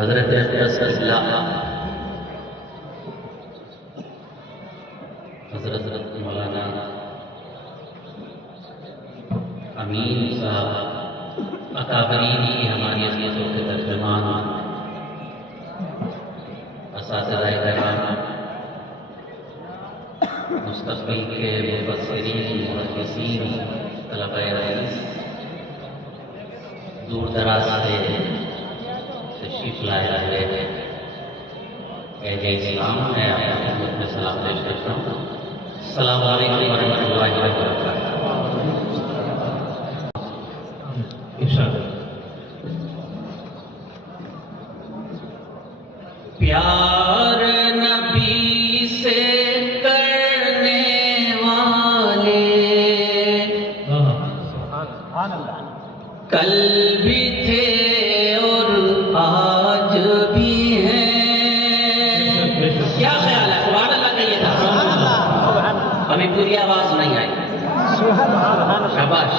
حضرت حضرت مولانا امین صاحب اکابرین کی ہماری عزیزوں کے ترجمان اساتذہ کرام، مستقبل کے مفسرین محدثین، طلبہ رئیس، دور دراز سے تشریف لائے ہوئے اہل اسلام، میں آپ کی خدمت میں سلام پیش کرتا ہوں۔ السلام علیکم ورحمۃ اللہ وبرکاتہ۔ پیار نبی سے کرنے والے کل بھی تھے اور آج بھی ہیں۔ کیا خیال ہے؟ سبحان اللہ کہیے تھا، ابھی پوری آواز نہیں آئی۔ شاباش۔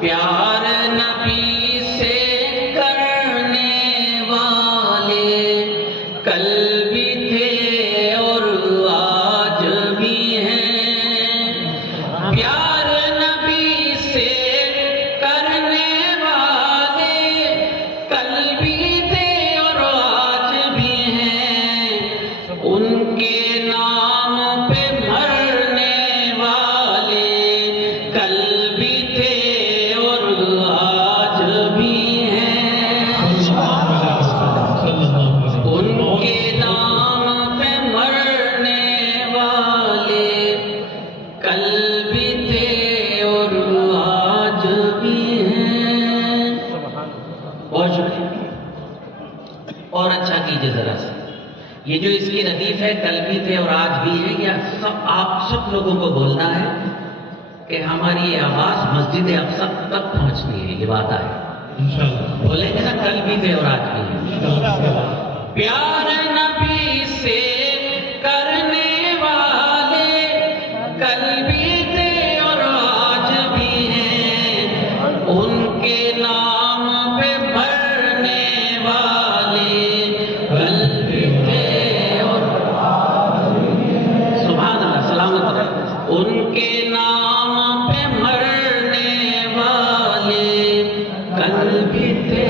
پیار نبی سے کرنے والے کل بھی تھے اور آج بھی ہیں۔ پیار نبی سے کرنے والے کل بھی تھے اور آج بھی ہیں۔ ان کے نام پہ مرنے والے کل بھی تھے اور آج بھی ہیں۔ ان کے نام پہ مرنے والے کل بھی تھے اور آج بھی ہیں۔ بہت شکریہ۔ اور اچھا کیجئے ذرا سے، یہ جو اس کی ردیف ہے کل بھی تھے اور آج بھی ہیں، یہ سب آپ سب لوگوں کو بولنا ہے کہ ہماری یہ آواز مسجد اقصی تک پہنچنی ہے۔ یہ بات ہے بولیں گے نا، کل بھی تھے اور آج بھی ہیں۔ پیار نبی سے کرنے والے کل بھی تھے اور آج بھی ہیں۔ ان کے نام پہ مرنے والے کل بھی تھے اور آج بھی ہیں۔ سبحان اللہ، سلامت رہے۔ ان کے نام پہ مرنے والے کل بھی تھے۔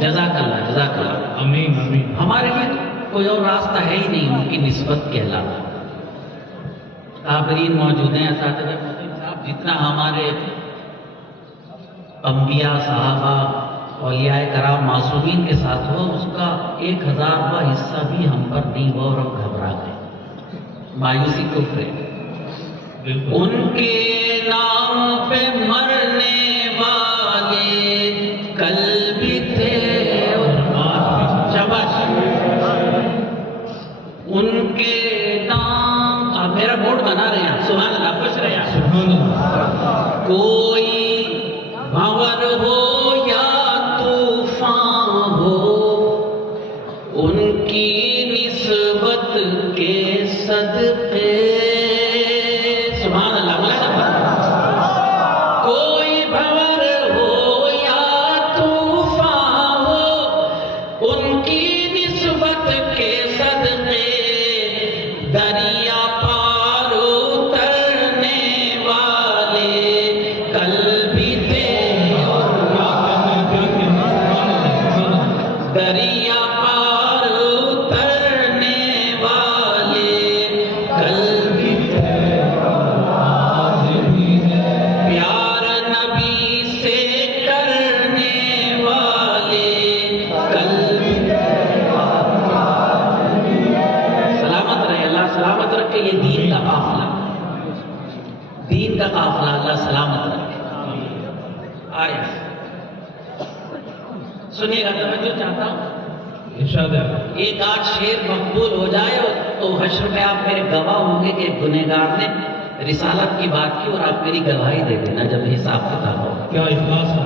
جزاک اللہ، جزاک اللہ۔ آمین آمین۔ ہمارے لیے کوئی اور راستہ ہے ہی نہیں ان کی نسبت کے علاوہ۔ قابرین موجود ہیں، اساتذہ موجود ہیں، صاحب جتنا ہمارے انبیاء، صحابہ، اولیاء کرام، معصومین کے ساتھ ہو، اس کا 1000واں حصہ بھی ہم پر نہیں ہوا اور ہم گھبرا گئے۔ مایوسی کفر ہے۔ ان کے نام پہ مرنے والے کل بھی تھے اور شاباش۔ ان کے نام، آپ میرا موڈ بنا رہے ہیں، سبحان اللہ، خوش رہے ہیں۔ سبحان اللہ۔ کوئی بھنور ہو یا طوفان ہو، ان کی نسبت کے صدقے، سبحان اللہ، کوئی بھنور ہو یا طوفان ہو، ان کی نسبت کے صدقے دریا پار اترنے والے کل بھی تھے اور دریا پار اترنے والے کل بھی تھے اور آج بھی ہیں۔ پیار نبی سے کرنے والے کل بھی تھے اور آج بھی ہیں۔ سلامت رہے، اللہ سلامت رکھے۔ یہ دین کا قافلہ، دین کا قافلہ، اللہ سلامت رکھے۔ آیا سنیے گا، توجہ چاہتا ہوں۔ ارشاد ہے۔ ایک آج شعر مقبول ہو جائے تو حشر میں آپ میرے گواہ ہوں گے کہ ایک گنہگار نے رسالت کی بات کی اور آپ میری گواہی دے دینا جب حساب کتاب ہوگا۔ کیا اخلاص ہے۔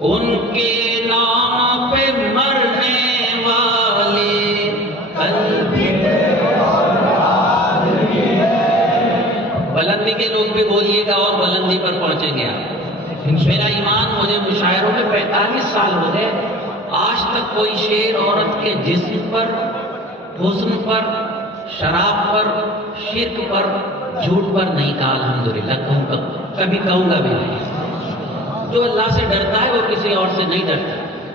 ان کے نام پہ مرنے والے کل بھی تھے اور آج بھی ہیں۔ بلندی بلندی کے لوگ بھی بولیے گا اور بلندی پر پہنچیں گے آپ. میرا ایمان مجھے مشاعروں میں 45 سال ہو گئے، آج تک کوئی شعر عورت کے جسم پر، حسن پر، شراب پر، شرک پر، جھوٹ پر نہیں کہا الحمدللہ، کبھی کہوں گا بھی نہیں۔ جو اللہ سے ڈرتا ہے وہ کسی اور سے نہیں ڈرتا۔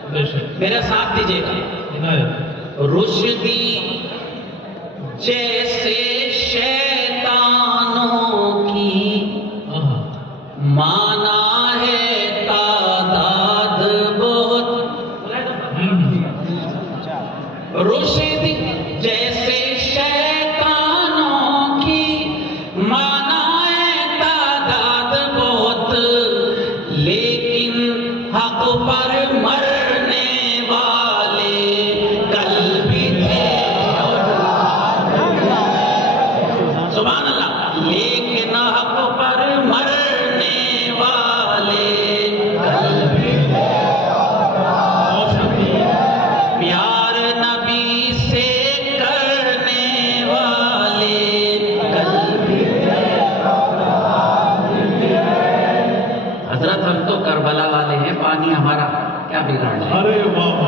بے شک۔ میرا ساتھ دیجیے گا۔ عنایت۔ رشدی جیسے شیطانوں کی مانا ہے تعداد بہت، رشدی جیسے شیطانوں کی مانا ہے تعداد بہت، لیکن حق پر مرنے والے کل بھی تھے، سبحان اللہ، لیکن حق پر مرنے والے کل بھی تھے، پیار نبی سے کرنے والے کل بھی تھے۔ حضرت ہم تو کربلا والے ہیں، پانی ہمارا کیا بگاڑ ہے؟ ارے واہ،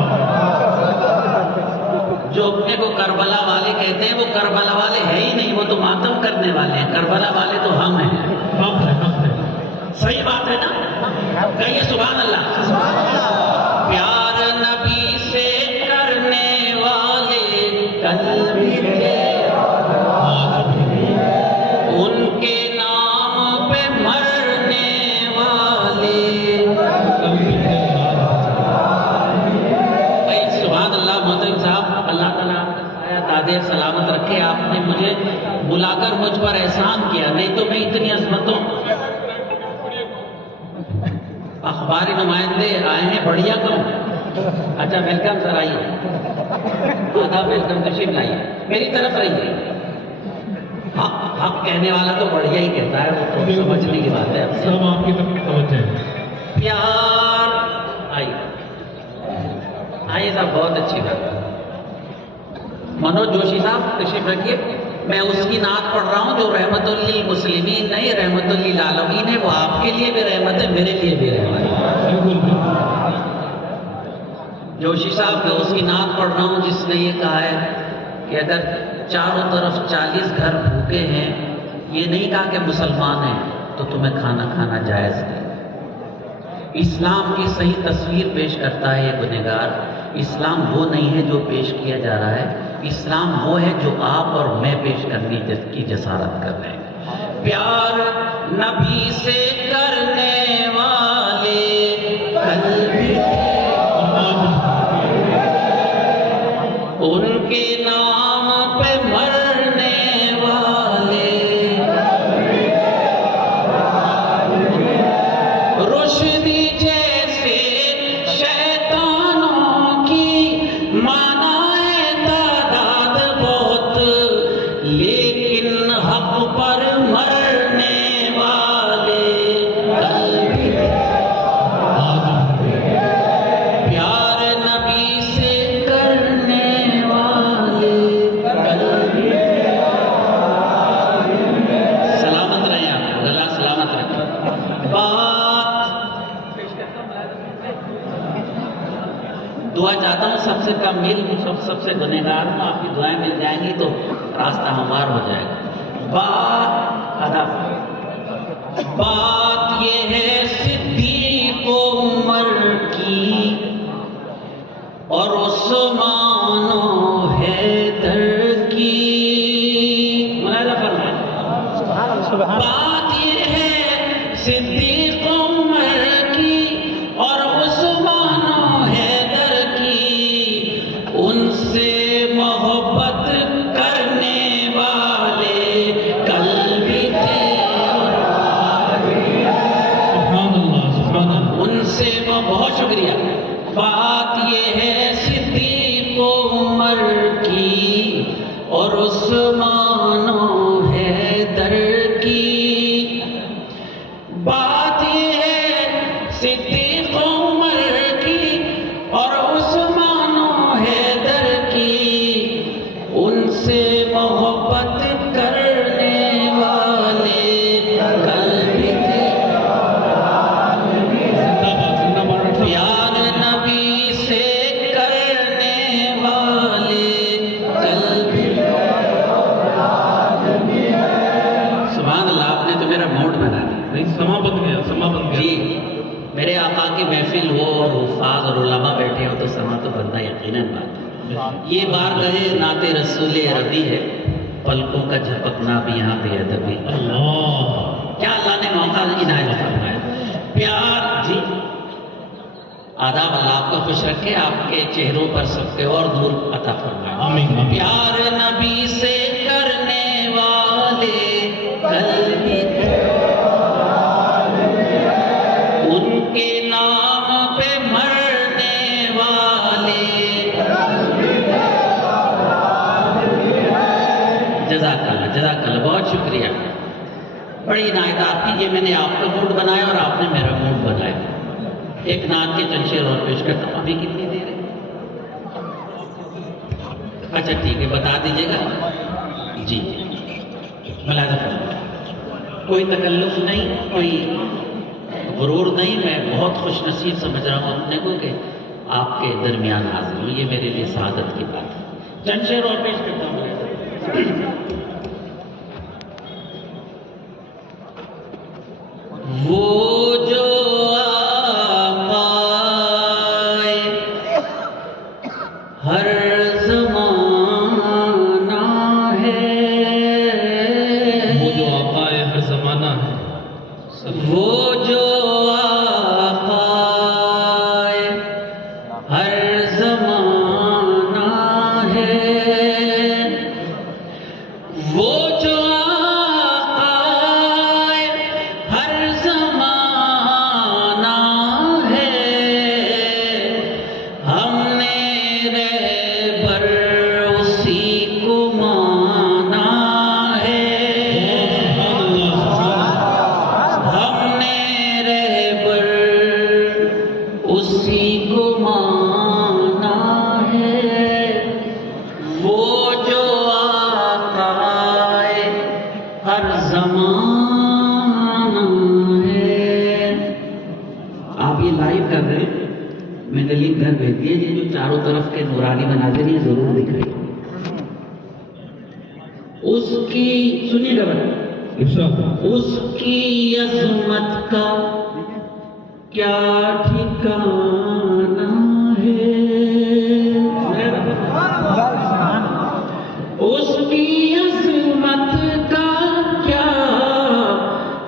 جو اپنے کو کربلا والے کہتے ہیں وہ کربلا والے ہے ہی نہیں، وہ تو ماتم کرنے والے ہیں، کربلا والے تو ہم ہیں۔ ہم ہے۔ صحیح بات ہے نا؟ کہیے سبحان اللہ۔ پیار نبی سے کرنے والے کل بھی تھے، ان کے نام پہ مرنے والے سبحان اللہ۔ محترم صاحب، اللہ تعالیٰ آپ کا سایہ دادے سلامت رکھے، آپ نے مجھے بلا کر مجھ پر احسان کیا، نہیں تو میں اتنی عظمتوں۔ اخباری نمائندے آئے ہیں، بڑھیا کہوں؟ اچھا ویلکم سر، آئیے، آداب، ویلکم، تشریف لائیے، میری طرف رہیے۔ حق کہنے والا تو بڑھیا ہی کہتا ہے، وہ تو سمجھنے کی بات ہے۔ سب آپ کی طرف توجہ ہے۔ پیار، آئیے آئیے صاحب، بہت اچھی بات۔ منوج جوشی صاحب تشریف رکھیے، میں اس کی نعت پڑھ رہا ہوں جو رحمت للمسلمین نہیں، رحمت للعالمین ہے، وہ آپ کے لیے بھی رحمت ہے، میرے لیے بھی رحمت ہے۔ بالکل۔ جوشی صاحب میں اس کی نعت پڑھ رہا ہوں جس نے یہ کہا ہے کہ اگر چاروں طرف 40 گھر بھوکے ہیں، یہ نہیں کہا کہ مسلمان ہیں تو تمہیں کھانا کھانا جائز ہے۔ اسلام کی صحیح تصویر پیش کرتا ہے یہ گنہگار۔ اسلام وہ نہیں ہے جو پیش کیا جا رہا ہے، اسلام وہ ہے جو آپ اور میں پیش کرنے کی جسارت کر رہے ہیں۔ پیار نبی سے کرنے والے کل بھی تھے، ان کے نام پہ مرنے والے رشدی جیسے شیطانوں کی مانا ہے تعداد بہت، لیکن حق پر مرنے والے کل بھی تھے۔ پیار نبی سے کرنے والے کل بھی تھے۔ سلامت رہیں آپ، اللہ سلامت رکھیں۔ دعا چاہتا ہوں سب سے کم میل، سب سے گنہگار ہوں، آپ کی دعائیں مل جائیں گی تو راستہ ہموار ہو جائے گا۔ بات یہ ہے صدیق عمر کی اور عثمان و حیدر کی، ملاحظہ فرمائیں۔ بات یہ ہے صدیق عمر کی اور عثمان و حیدر کی، ان سے محبت کرنے والے کل بھی تھے، سبحان اللہ، سبحان اللہ۔ ان سے وہ بہت شکریہ۔ بات یہ ہے صدیق عمر کی اور عثمان و حیدر کی، بات یہ ہے صدیق عمر کی اور عثمان و حیدر کی، ان سے محبت کرنے والے کل بھی تھے۔ پیار فاضل ہو اور حفاظ اور علماء بیٹھے ہو تو سما تو بندہ یقیناً بات ہے. یہ بار گئے نعت رسول عربی ہے، پلکوں کا جھپکنا بھی یہاں بے ادبی. اللہ کیا اللہ نے موقع عنایت فرمایا. پیار جی آداب. اللہ آپ کو خوش رکھے، آپ کے چہروں پر سب سے اور دور عطا فرمائے. آمین. پیار نبی سے کرنے والے قلبی ان کے نام پہ مرنے والے. جزاک اللہ جزاک اللہ، بہت شکریہ. بڑی عنایت آپ کی. یہ میں نے آپ کا موڈ بنایا اور آپ نے میرا موڈ بنایا. ایک نعت کے چند شعر اور پیش کرتا ہوں. ابھی کتنی دیر ہے؟ اچھا ٹھیک ہے، بتا دیجیے گا. جی ملاحظہ فرمائیں. کوئی تکلف نہیں، کوئی غرور نہیں. میں بہت خوش نصیب سمجھ رہا ہوں اپنے کو کہ آپ کے درمیان حاضر ہوں. یہ میرے لیے سعادت کی بات ہے. چند شعر اور پیش کرتا ہوں. وہ جو آقائے ہر زمانہ ہے، وہ جو آقائے ہر زمانہ ہے، وہ جو آقائے ہر زمانہ ہے، وہ جو آقائے ہر زمانہ ہے، ہم نے رہبر اسی کو مانا ہے. ہم نے رہبر اسی کو مانا ہے، وہ جو آقائے ہر زمانہ ہے. آپ یہ لائیو کر رہے ہیں، میں نے لنک گھر بھیج دیے. یہ جو چاروں طرف کے نورانی مناظر یہ ضرور دکھائیے. اس کی سنیے گا بھائی، اس کی عظمت کا کیا ٹھکانہ ہے. اس کی عظمت کا کیا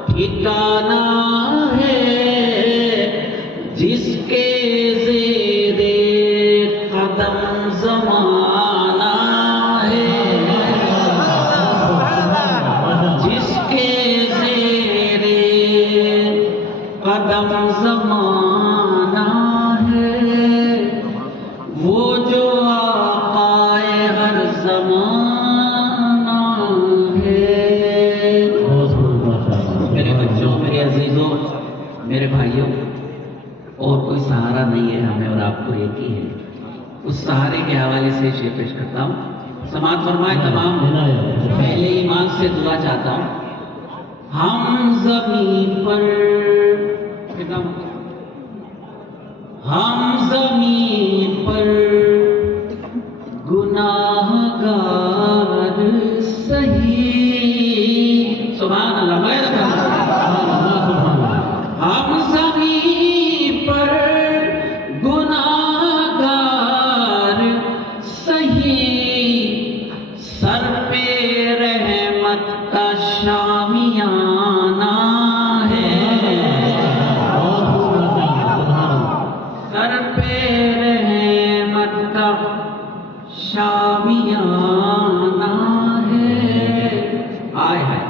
ٹھکانہ ہے، جس کے زیر قدم زمانہ ہے، جس کے زیر قدم زمانہ ہے، وہ جو آقائے ہر زمانہ ہے. میرے بچوں، میرے عزیزوں، میرے بھائیوں، اور کوئی سہارا نہیں ہے ہمیں اور آپ کو ایک ہی ہے. اس سہارے کے حوالے سے شعر پیش کرتا ہوں. سماعت فرمائے تمام. پہلے ایمان سے دعا چاہتا ہوں. ہم زمین پر ہم زمین پر گناہ گار سہی. سبحان اللہ. ہم زمین پر گناہ گار سہی، سر پہ رحمت کا شامیانہ ہے، سر پہ رحمت کا شامیانہ ہے. آئے ہے.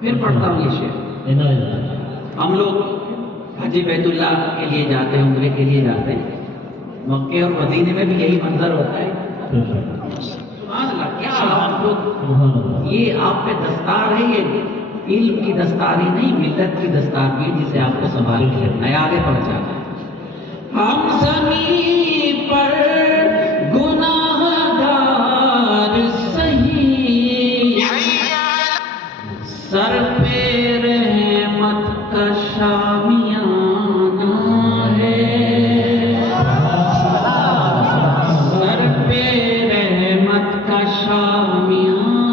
پھر پڑھتا ہوں یہ شعر. ہم لوگ حج بیت اللہ کے لیے جاتے ہیں، عمرے کے لیے جاتے ہیں. مکے اور مدینے میں بھی یہی منظر ہوتا ہے. سبحان اللہ. کیا ہم لوگ، یہ آپ پہ دستار ہے، یہ علم کی دستار ہی نہیں، ملت کی دستار بھی ہے، جسے آپ کو سنبھال کے رکھنا ہے. آگے بڑھ جاتا ہے. ہم زمین پر گناہ گار سہی، سر پہ رحمت کا شامیانہ ہے، سر پہ رحمت کا شامیانہ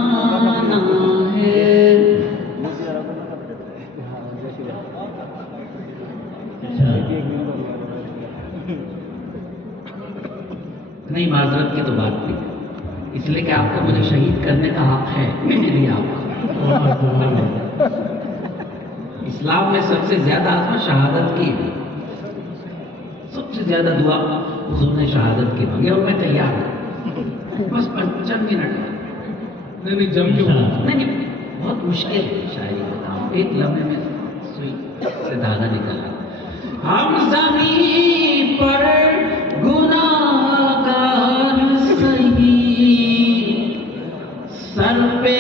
ہے. نہیں معذرت کی تو بات تھی، اس لیے کہ آپ کو مجھے شہید کرنے کا حق ہے، میں نے دیا آپ کو۔ اسلام میں سب سے زیادہ عظمت شہادت کی ہے، سب سے زیادہ دعا حضور نے شہادت کی مانگی، اور میں تیار ہوں، بس چند منٹ نہیں جم کے نہیں، بہت مشکل ہے شاعری کا کام، ایک لمحے میں سوئی سے دھاگا نکلا۔ ہم زمین پر گناہگار سہی، سر پہ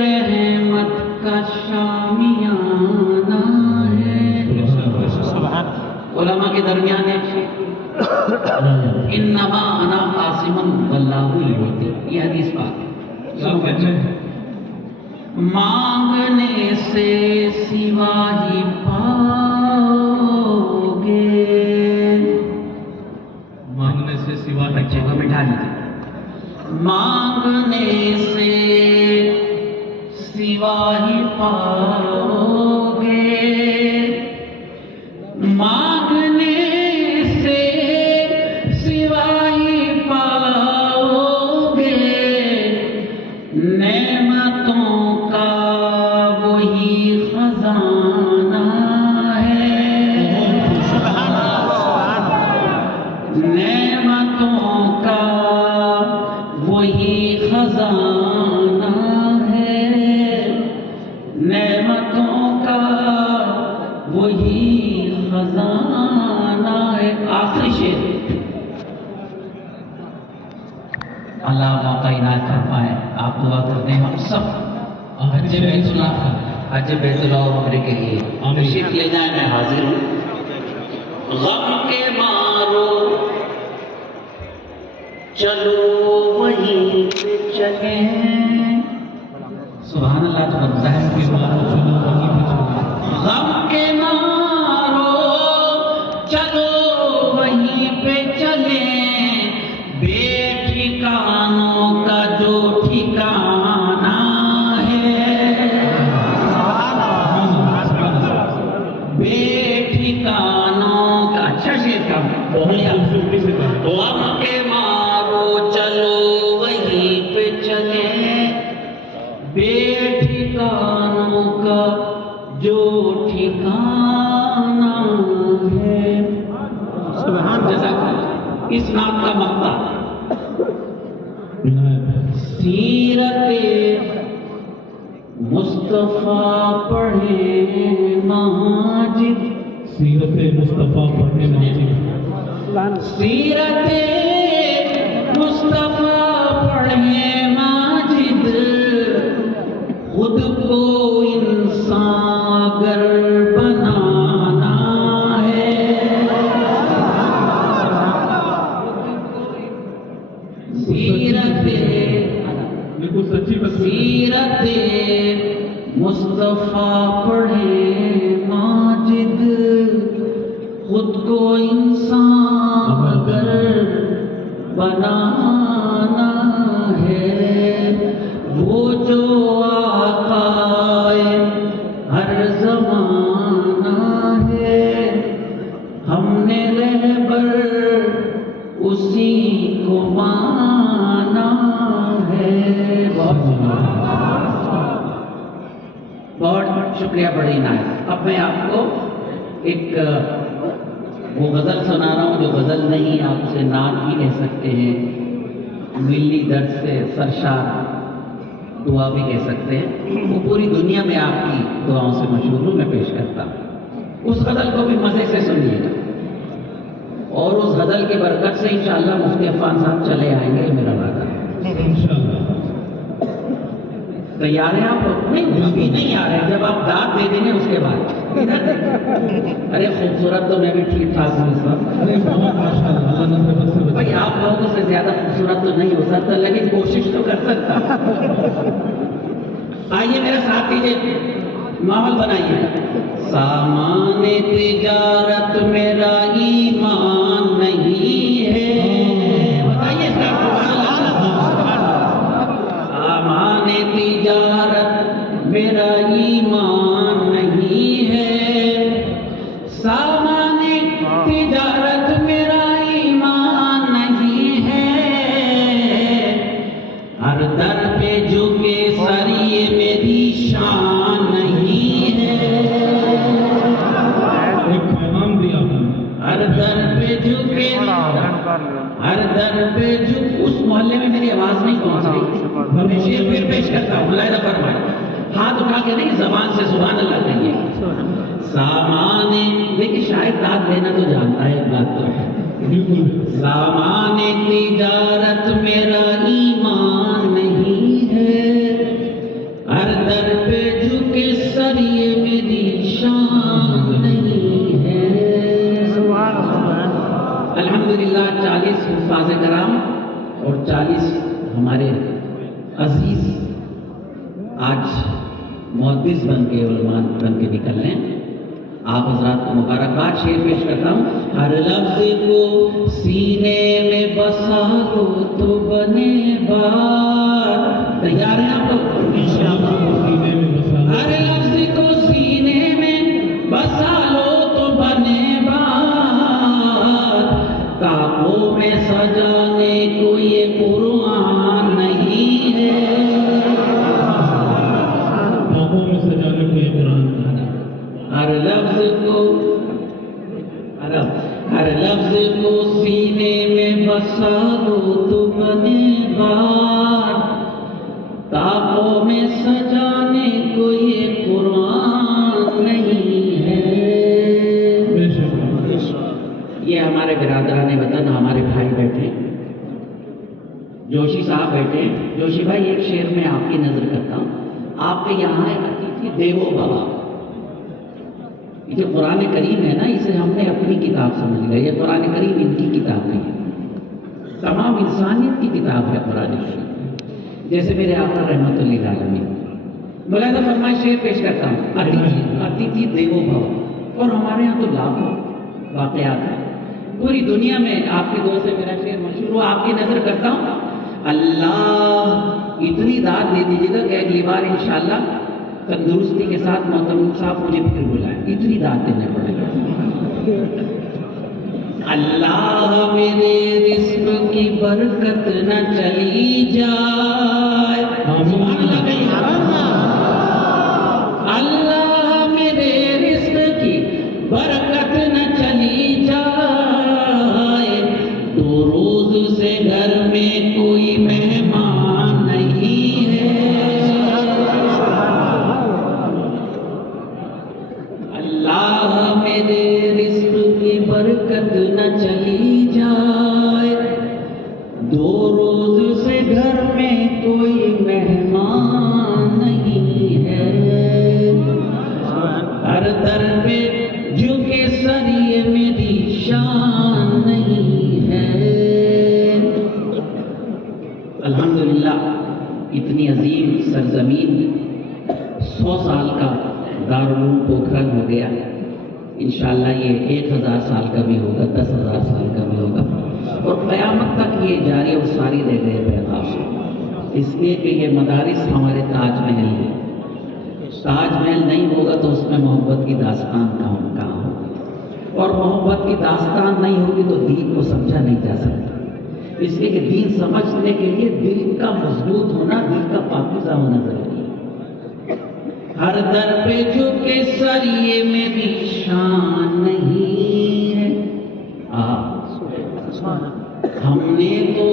رحمت کا شامیانہ ہے۔ علماء کے درمیان ایک انما انا قاسم واللہ یعطی، یہ حدیث پاک ہے۔ مانگنے سے سوا ہی پاؤ گے، مانگنے سے سوا بچے کو بٹھا لیجیے، مانگنے سے سوا ہی پاؤ گے، مانگنے سے سوا ہی پاؤ گے، نعمتوں کا وہی خزانہ ہے، نعمتوں کا وہی خزانہ ہے، نعمتوں کا وہی خزانہ ہے۔ آخری شعر، اللہ موقع عنایت فرمائے، آپ دعا کرتے ہیں ہم سب حج بیت اللہ اور عمرے کے لیے تشریف لے جائیں، میں حاضر ہوں۔ غم کے مارو چلو وہیں پہ چلیں، سبحان اللہ تو بنتا ہے، غم کے مارو چلو وہیں پہ چلیں، بے ٹھکانوں کا جو ٹھکانہ ہے، بے ٹھکانوں کا اچھا شعر کا غم کے مارو چلو وہیں پہ چلیں، بے ٹھکانوں کا جو ٹھکانہ ہے۔ جزاک اللہ۔ اس نام کا مقطع سیرت مصطفیٰ پڑھیں ماجد، سیرت مصطفیٰ پڑھنے ماجد، سیرت مصطفیٰ پڑھیں ماجد، خود کو انسان اگر بنانا ہے، سیرت مصطفیٰ پڑھیں ماجد، خود کو انسان اگر بنانا ہے، وہ جو آقائے ہر زمانہ ہے، ہم نے رہبر اسی کو مانا ہے۔ بہت شکریہ، بڑی عنایت۔ اب میں آپ کو ایک وہ غزل سنا رہا ہوں جو غزل نہیں، آپ سے نعت بھی کہہ سکتے ہیں، ملی درد سے سرشار دعا بھی کہہ سکتے ہیں، وہ پوری دنیا میں آپ کی دعاؤں سے مشہور ہوں، میں پیش کرتا ہوں۔ اس غزل کو بھی مزے سے سنیے گا، اور اس غزل کی برکت سے انشاءاللہ مفتی عفان صاحب چلے آئیں گے، میرا وعدہ ہے انشاءاللہ۔ تیار ہیں آپ؟ نہیں ابھی نہیں آ رہے، جب آپ داد دے دیں گے اس کے بعد۔ ارے خوبصورت تو میں بھی ٹھیک ٹھاک ہوں اس وقت، بھائی آپ لوگوں سے زیادہ خوبصورت تو نہیں ہو سکتا، لیکن کوشش تو کر سکتا۔ آئیے میرے ساتھ دیجیے، ماحول بنائیے۔ سامان تجارت میرا ایمان نہیں ہے، بتائیے سامان تجارت میرا ایمان نہیں ہے، سامان تجارت میرا ایمان نہیں ہے، ہر در پہ جو اس محلے میں میری آواز نہیں پہنچ رہی، میں شعر پھر پیش کرتا ہوں، ملاحظہ فرمائیں، ہاتھ اٹھا کے نہیں، زبان سے سبحان اللہ کہیے۔ سامان دیکھیے شاید داد دینا تو جانتا ہے، ایک بات تو ہے، سامان تجارت میرا ایمان نہیں ہے، ہر در پہ جھکے سر یہ میری شان نہیں ہے۔ الحمدللہ 40 حفاظ کرام اور 40 ہمارے عزیز آج محدث بن کے علماء بن کے نکل رہے ہیں، آپ حضرات کو مبارکباد۔ شعر پیش کرتا ہوں، ہر لفظ کو سینے میں بسا لو تو بنے بات، تیار ہیں آپ لوگ؟ ہر لفظ کو سینے میں بسا لو تو بنے بات، کعبوں میں سجانے کو یہ قرآن نہیں ہے، کعبوں میں سجانے کو یہ قرآن نہیں ہے، ہر لفظ کو سینے میں بسا لو تو بنے بات، کعبوں میں سجانے کو یہ قرآن نہیں ہے۔ یہ ہمارے برادران وطن، ہمارے بھائی بیٹھے ہیں، جوشی صاحب بیٹھے ہیں۔ جوشی بھائی ایک شعر میں آپ کی نظر کرتا ہوں، آپ کے یہاں آتی تھی دیو بابا، یہ جو قرآن کریم ہے نا، اسے ہم نے اپنی کتاب سمجھ لیا، یہ قرآن کریم ان کی کتاب نہیں ہے، تمام انسانیت کی کتاب ہے قرآن کریم، جیسے میرے آقا رحمت اللہ علیہ۔ ملاحظہ فرمائے، شعر پیش کرتا ہوں، آتی تھی دیو بابا، اور ہمارے یہاں تو لاکھوں واقعات ہیں، پوری دنیا میں آپ کے دور سے میرا شعر مشہور ہوا، آپ کی نظر کرتا ہوں۔ اللہ اتنی داد دے دیجیے گا کہ اگلی بار انشاءاللہ تندرستی کے ساتھ محترم صاحب مجھے پھر بلائیں، اتنی داد دینے پڑے گا۔ اللہ میرے رزق کی برکت نہ چلی جائے، اللہ میرے رزق کی برکت نہ چلی جائے، 2 روز سے گھر میں کوئی مہمان نہیں ہے، اللہ میرے رزق کی برکت نہ چلی جائے، 2 روز سے گھر میں کوئی مہمان نہیں ہے، ہر در پہ جھکے سر یہ میری شان نہیں ہے۔ الحمدللہ اتنی عظیم سرزمین 100 سال کا دارالعلوم پوکھرن ہو گیا، انشاءاللہ یہ 1000 سال کا بھی ہوگا، 10,000 سال کا بھی ہوگا، اور قیامت تک یہ جاری اور ساری رہ گئے پیغام، اس لیے کہ یہ مدارس ہمارے تاج محل ہیں، تاج محل نہیں ہوگا تو اس میں محبت کی داستان کہاں ہوگی، اور محبت کی داستان نہیں ہوگی تو دین کو سمجھا نہیں جا سکتا، اس لیے کہ دین سمجھنے کے لیے دل کا مضبوط ہونا، دل کا پاکیزہ ہونا ضروری ہے۔ ہر در پہ جھکے سر یہ میری شان نہیں ہے، ہم نے تو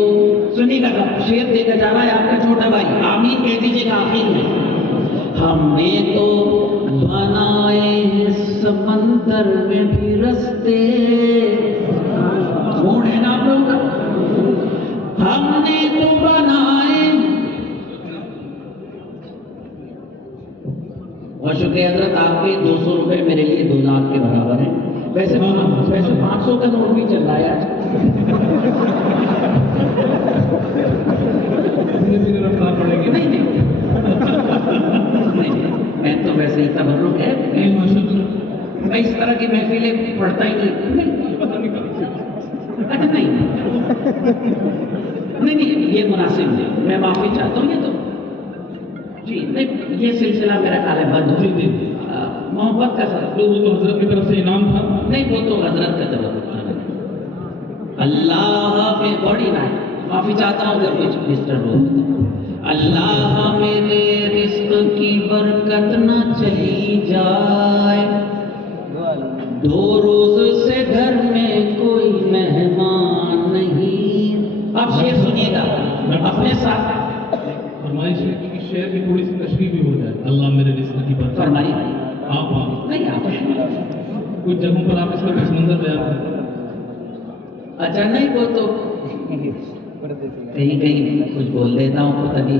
سنی کا شعر دے کر جا رہا ہے آپ کا چھوٹا بھائی، آمین کہہ دیجیے گا آخر میں۔ ہم نے تو بنائے ہیں سمندر میں بھی رستے، موڈ ہے نا آپ لوگوں کا، ہم نے تو بنائے، بہت شکریہ حضرت، آپ کے 200 روپے میرے لیے 2 لاکھ کے برابر ہیں، ویسے 500 کا نوٹ بھی چل رہا ہے آج، نہیں میں تو ویسے ہی تبرک ہے، میں اس طرح کی محفلیں پڑھتا ہی نہیں، یہ مناسب نہیں، میں معافی چاہتا ہوں، یہ تو جی نہیں، یہ سلسلہ میرا خیال ہے بند ہو، محبت کا سر وہ تو حضرت کی طرف سے انعام تھا، نہیں وہ تو حضرت کا طرف تھا، اللہ میں بڑی نہ معافی چاہتا ہوں اگر کچھ ڈسٹرب ہو تو، اللہ میرے رزق کی برکت نہ چلی جائے، 2 روز سے گھر میں کوئی مہمان نہیں اپنے ساتھ فرمائش ہے کہ شعر کی تھوڑی سی تشریح بھی ہو جائے. اللہ میرے رزق کی برکت. فرمائیے. آپ نہیں آپ کچھ جگہوں پر آپ اس کا پس منظر بیان کریں. اچھا نہیں وہ تو کہیں کہیں کچھ بول دیتا ہوں پتہ نہیں.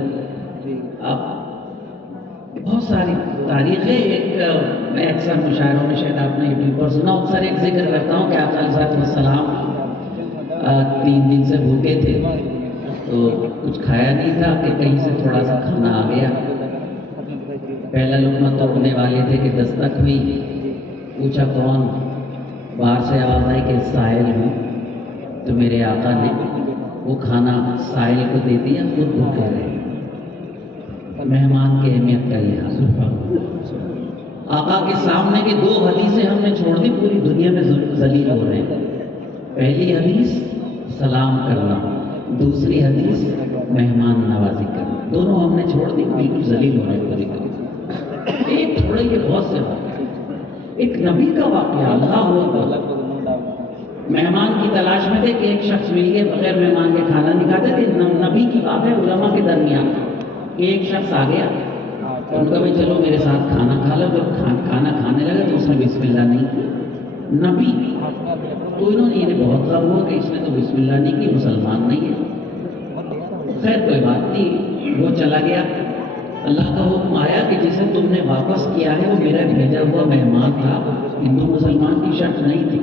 اب بہت ساری تاریخیں ایک میں اکثر مشاعروں میں شاید آپ نے یوٹیوب پر سنا اکثر ایک ذکر کرتا ہوں کہ آقا علیہ الصلوۃ والسلام 3 دن سے بھوکے تھے تو کچھ کھایا نہیں تھا کہ کہیں سے تھوڑا سا کھانا آ گیا. پہلا لقمہ توڑنے والے تھے کہ دستک ہوئی. پوچھا کون؟ باہر سے آواز آئی کہ سائل ہوں. تو میرے آقا نے وہ کھانا سائل کو دے دیا, خود بھوکے رہے. مہمان کی اہمیت کا لحاظ. آقا کے سامنے کی 2 حدیثیں ہم نے چھوڑ دی, پوری دنیا میں ذلیل ہو رہے ہیں. پہلی حدیث سلام کرنا, دوسری حدیث مہمان نوازی کرنا. دونوں ہم نے چھوڑ دی, بالکل ذلیل ہو رہے ہیں پوری دنیا. ایک تھوڑے یہ بہت سے واقعہ, ایک نبی کا واقعہ. اللہ ہوا مہمان کی تلاش میں تھے کہ ایک شخص مل گئے بغیر مہمان کے کھانا نہیں کھاتے تھے. نبی کی بات ہے علماء کے درمیان کہ ایک شخص آ گیا, ان کا بھی چلو میرے ساتھ کھانا کھا لو. جب کھانا کھانے لگا تو اس نے بسم اللہ نہیں کی. نبی تو انہوں نے انہیں بہت غم ہوا کہ اس نے تو بسم اللہ نہیں کی, مسلمان نہیں ہے. خیر کوئی بات نہیں, وہ چلا گیا. اللہ کا حکم آیا کہ جسے تم نے واپس کیا ہے وہ میرا بھیجا ہوا مہمان تھا, ہندو مسلمان کی شرط نہیں تھی.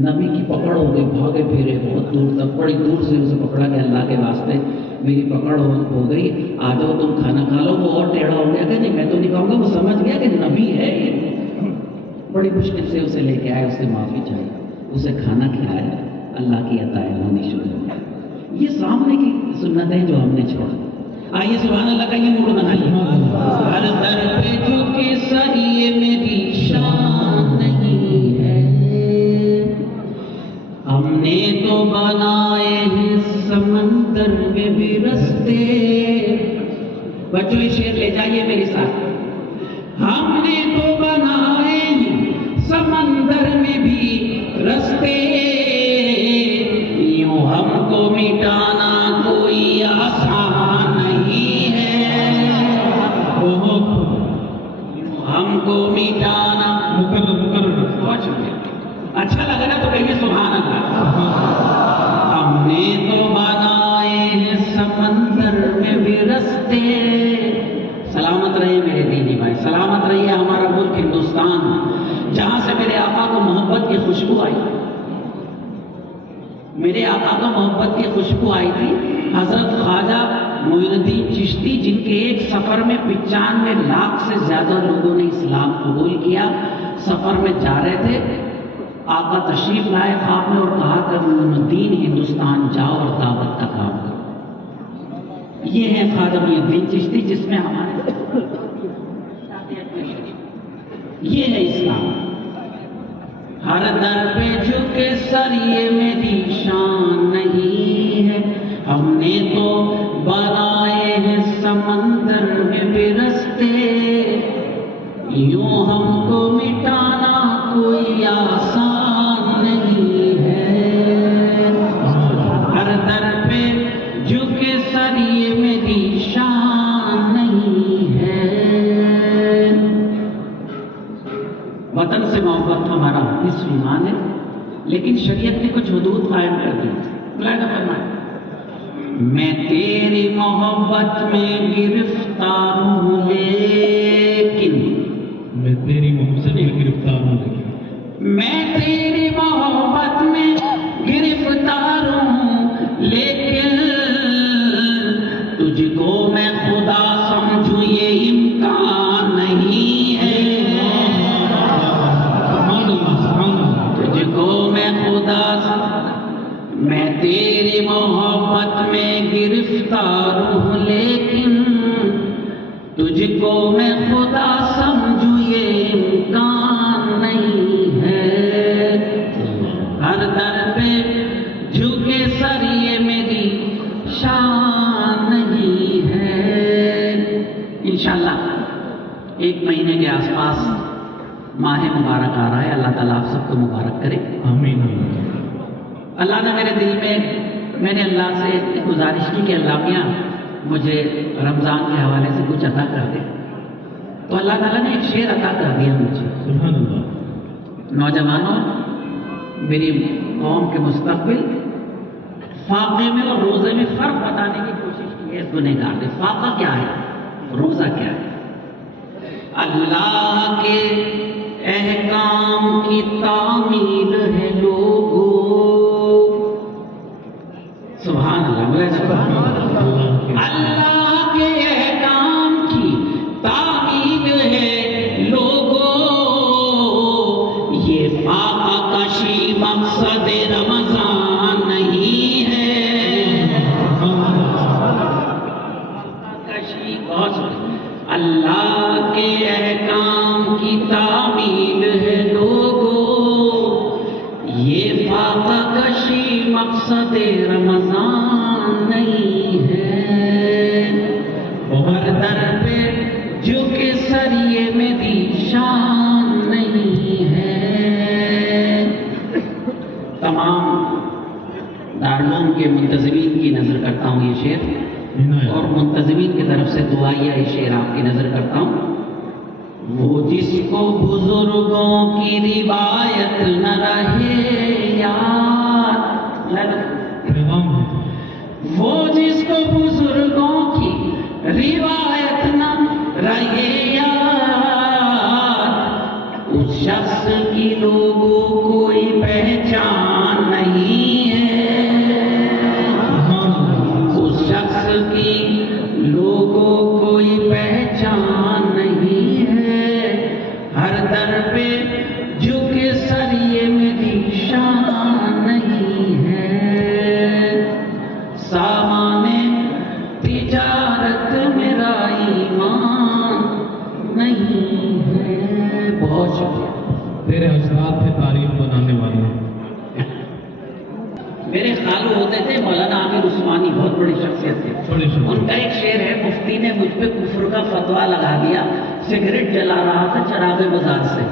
نبی کی پکڑ ہو گئی, بھاگے پھرے بہت دور تک, بڑی دور سے اسے پکڑا کہ اللہ کے واسطے میری پکڑ ہو گئی, آ جاؤ تم کھانا کھا لو. وہ اور ٹیڑھا ہو گیا کہ نہیں میں تو نہیں کہوں گا. وہ سمجھ گیا کہ نبی ہے یہ. بڑی مشکل سے اسے لے کے آئے, اس سے معافی چاہیے, اسے کھانا کھلایا. اللہ کی عطائیں ہونی شروع ہو گئی. یہ سامنے کی سنتیں جو ہم نے چھوڑا. آئیے سبحان اللہ کا یہ موڈ بنائیے. ہر در پہ جھکے سر یہ میری شان نہیں ہے, ہم نے تو بنائے ہیں سمندر میں بھی رستے. بچوں یہ شعر لے جائیے میرے ساتھ. ہم نے تو بنائے ہیں سمندر میں بھی رستے, یوں ہم کو مٹانا کوئی آسان نہیں ہے. ہم کو مٹانا اچھا لگا نا تو کہیے سبحان اللہ. ہم نے تو بنائے ہیں سمندر میں بھی رستے. سلامت رہے میرے دینی بھائی, سلامت رہیے ہمارا ملک ہندوستان, جہاں سے میرے آقا کو محبت کی خوشبو آئی. میرے آقا کو محبت کی خوشبو آئی تھی. حضرت خواجہ معین الدین چشتی جن کے ایک سفر میں 95 لاکھ سے زیادہ لوگوں نے اسلام قبول کیا, سفر میں جا رہے تھے. آقا تشریف لائے خواب میں اور کہا کہ معین الدین ہندوستان جاؤ اور دعوت کا کام کرو. یہ ہے خواجہ معین الدین چشتی جس میں ہمارے یہ ہے اسلام. ہر در پہ جھکے سر یہ میری شان نہیں ہے, ہم نے تو بنائے ہیں سمندر میں بھی رستے, یوں ہم کو مٹانا کوئی آسان نہیں ہے. ہر در پہ جھکے سر یہ میری شان نہیں ہے. وطن سے محبت ہمارا نصف ایمان ہے, لیکن شریعت نے کچھ حدود قائم کر دی. ملاحظہ فرمائیں, میں تیری محبت میں گرفتار ہوں لیکن, میں تیری محبت میں گرفتار ہوں لیکن, میں تیری محبت میں گرفتار ہوں لیکن, تجھ کو میں خدا سمجھوں یہ امکان نہیں ہے. تجھ کو میں خدا میں تیری محبت میں گرفتار ہوں لیکن, تجھ کو میں خدا سمجھوں یہ امکان نہیں ہے. ہر در پہ جھکے سر یہ میری شان نہیں ہے. انشاءاللہ 1 مہینے کے آس پاس ماہ مبارک آ رہا ہے. اللہ تعالیٰ آپ سب کو مبارک کرے. آمین. اللہ نے میرے دل میں میں نے اللہ سے گزارش کی کہ اللہ میاں مجھے رمضان کے حوالے سے کچھ عطا کر دے، تو اللہ تعالیٰ نے ایک شعر عطا کر دیا مجھے۔ سبحان اللہ۔ نوجوانوں، میری قوم کے مستقبل، فاقے میں اور روزے میں فرق بتانے کی کوشش کی ہے گنہگار نے۔ فاقہ کیا ہے، روزہ کیا ہے؟ اللہ کے احکام کی تعمیل ہے لوگوں، سبحان اللہ، اللہ کے احکام کی تعمیل ہے لوگوں، یہ فاقہ کشی مقصد رمضان نہیں ہے۔ کشی بہت اللہ کے احکام کی تعمیل ہے لوگوں، یہ فاقہ کشی مقصد رمضان نہیں ہے۔ ہر در پہ جھک سریے میں بھی شان نہیں ہے۔ تمام دارالعلوم کے منتظمین کی نظر کرتا ہوں یہ شعر، اور منتظمین کی طرف سے دعائیہ یہ شعر آپ کی نظر کرتا ہوں۔ وہ جس کو بزرگوں کی روایت نہ رہے یاد، وہ جس کو بزرگوں کی روایت نہ رہے یاد، اس شخص کی لوگوں کوئی پہچان نہیں ہے، اس شخص کی لوگوں کوئی پہچان نہیں ہے۔ ہر در پہ جھک سریے میں بھی شان نہیں ہے، سامان تجارت میرا ایمان نہیں ہے۔ بہت شکریہ۔ تیرے حضرات تھے تعریف بنانے والے۔ میرے خالو ہوتے تھے مولانا عامر عثمانی، بہت بڑی شخصیت تھے۔ ان کا ایک شعر ہے، مفتی نے مجھ پہ کفر کا فتویٰ لگا دیا، سگریٹ جلا رہا تھا چراغ بازار سے۔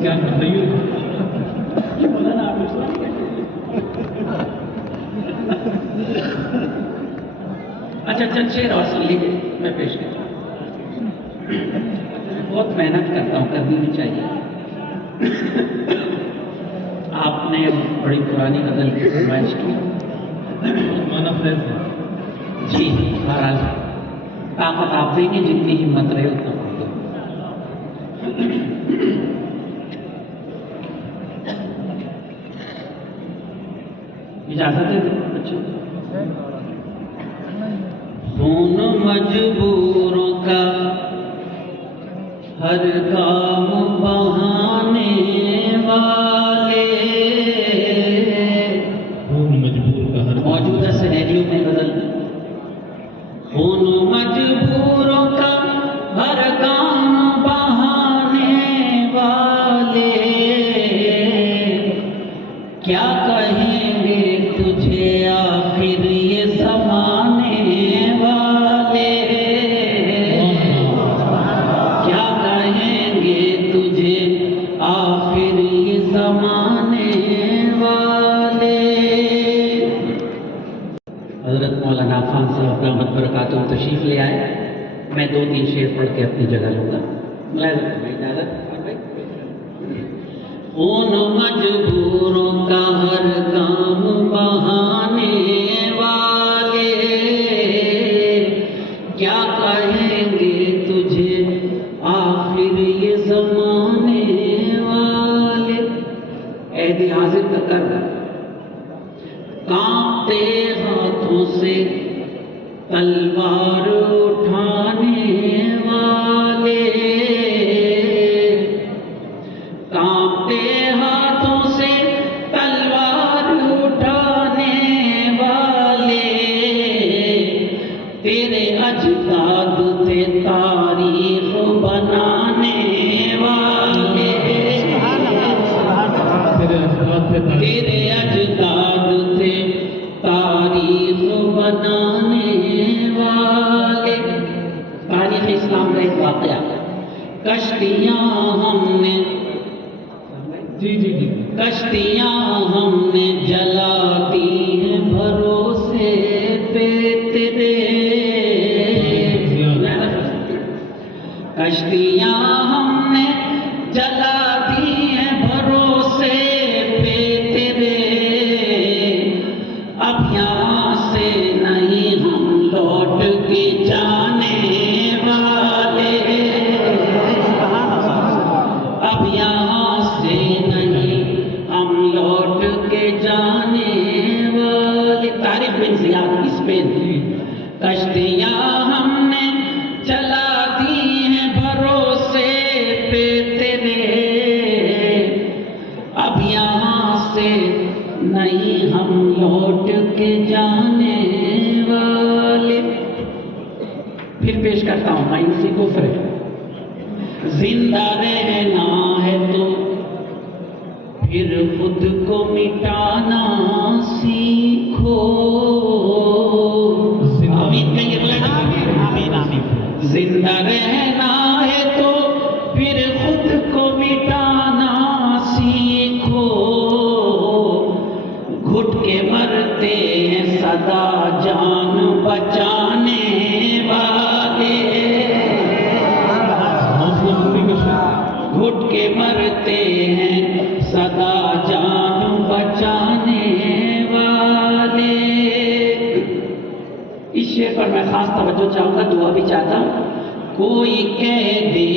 کیا کر رہی ہو؟ یہ مولانا عامر عثمانی کا۔ اچھا چند شعر اور سن لیجیے، میں پیش کرتا ہوں۔ بہت محنت کرتا ہوں، کرنی بھی چاہیے۔ آپ نے بڑی پرانی غزل کی فرمائش کی مانا فیض ہے۔ جی، بہرحال طاقت آپ دیں گے، جتنی ہمت رہے اتنا پڑھ دو۔ اجازت ہے بچوں؟ خون مجبوروں کا ہر کام بہانے والے، خون مجبور کا ہر موجودہ سینیریو میں بدل، خون مجبوروں کا ہر کام بہانے والے، کیا کہیں گے تجھے آخر یہ زمانے والے، کیا کہیں گے تجھے آخر یہ زمانے والے۔ حضرت مولانا خان صاحب رحمت برکاتہ تشریف لے آئے، میں 2-3 شعر پڑھ کے اپنی جگہ لوں گا۔ اجازت؟ خون مجبوروں کا ہر کام بہانے والے، کیا کہیں گے تجھے آخر یہ زمانے والے۔ عہد حاضر کا کر کانپتے ہاتھوں سے تلوار اٹھانے والے، کانپتے ہاتھوں سے تلوار اٹھانے والے، تیرے اجداد تھے تاریخ بنانے والے، تیرے اجداد تھے تاریخ بنانے والے۔ تاریخ اسلام کا ایک واقعہ، کشتیاں ہم نے جی کشتیاں ہم نے جلا دی ہیں بھرو اسپین کشتیاں ہم نے چلا دی ہیں بھروسے پہ تیرے اب یہاں سے نہیں ہم لوٹ کے جانے والے. پھر پیش کرتا ہوں مایوسی کفر ہے. زندہ رہنا ہے تو پھر خود کو مٹانا سیکھو. آمین کہیں گے. آمین آمین. زندہ رہنا ہے تو پھر خود کو مٹانا سیکھو. گھٹ کے مرتے ہیں سدا جان بچانے والے. گھٹ کے مرتے ہیں سدا جان بچانے والے. اس شعر پر میں خاص توجہ چاہوں گا, دعا بھی چاہتا ہوں. کوئی کہہ دے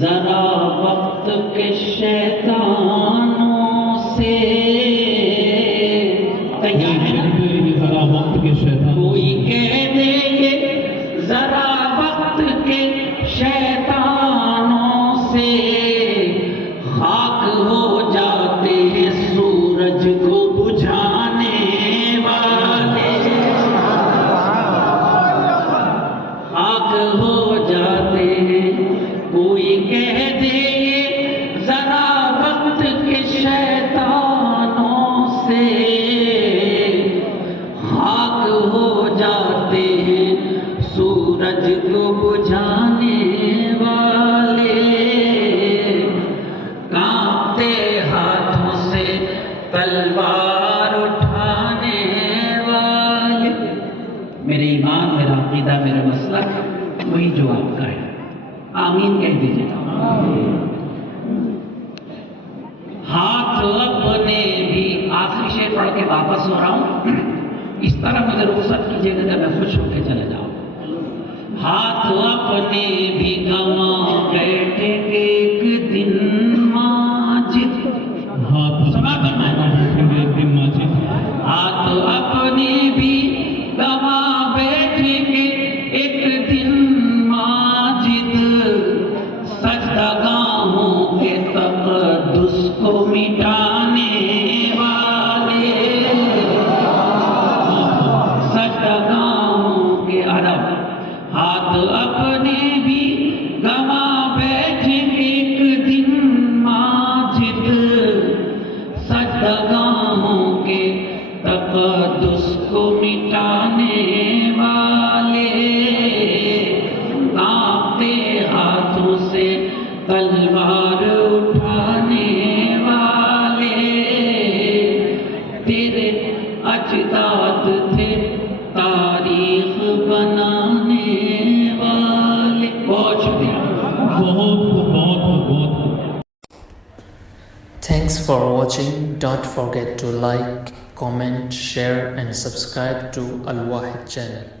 ذرا وقت کے شیطانوں سے, تیار ہے نا؟ ذرا وقت کے شیطان. کوئی کہہ دے ذرا وقت کے شیطانوں سے, خاک ہو جاتے ہیں سورج کو بجھانے والے. خاک ہو جاتے ہیں. کوئی کہہ دے ذرا وقت کے شیطانوں سے, خاک ہو جاتے ہیں سورج کو بجھانے والے. کانپتے ہاتھوں سے تلوار اٹھانے والے. میرے ایمان, میرا عقیدہ, میرا مسلک وہی جو آپ کا ہے. آمین کہہ دیجیے. ہاتھ اپنے بھی, آخری شعر پڑھ کے واپس ہو رہا ہوں, اس طرح مجھے رخصت کیجیے گا جب میں خوش ہو کے چلے جاؤں. ہاتھ اپنے بھی گنوا بیٹھے ایک دن ماجد. ہاتھ سما کرنا ہے. ایک دن ماجد. ہاتھ اپنے بھی گنوا بیٹھے ایک دن ماجد, سجدگاہوں کے تقدس کو مٹانے والے. سجدگاہوں کے ادب. ہاتھ اپنے بھی گنوا بیٹھے ایک دن ماجد, سجدگاہوں کے تقدس کو مٹانے والے. کانپتے ہاتھوں سے تلوار اٹھانے والے. تیرے اجداد تھے تاریخ بنانے والے. بہت شکریہ. بہت. Thanks for watching. Don't forget to like, comment, share and subscribe to Al Wahid channel.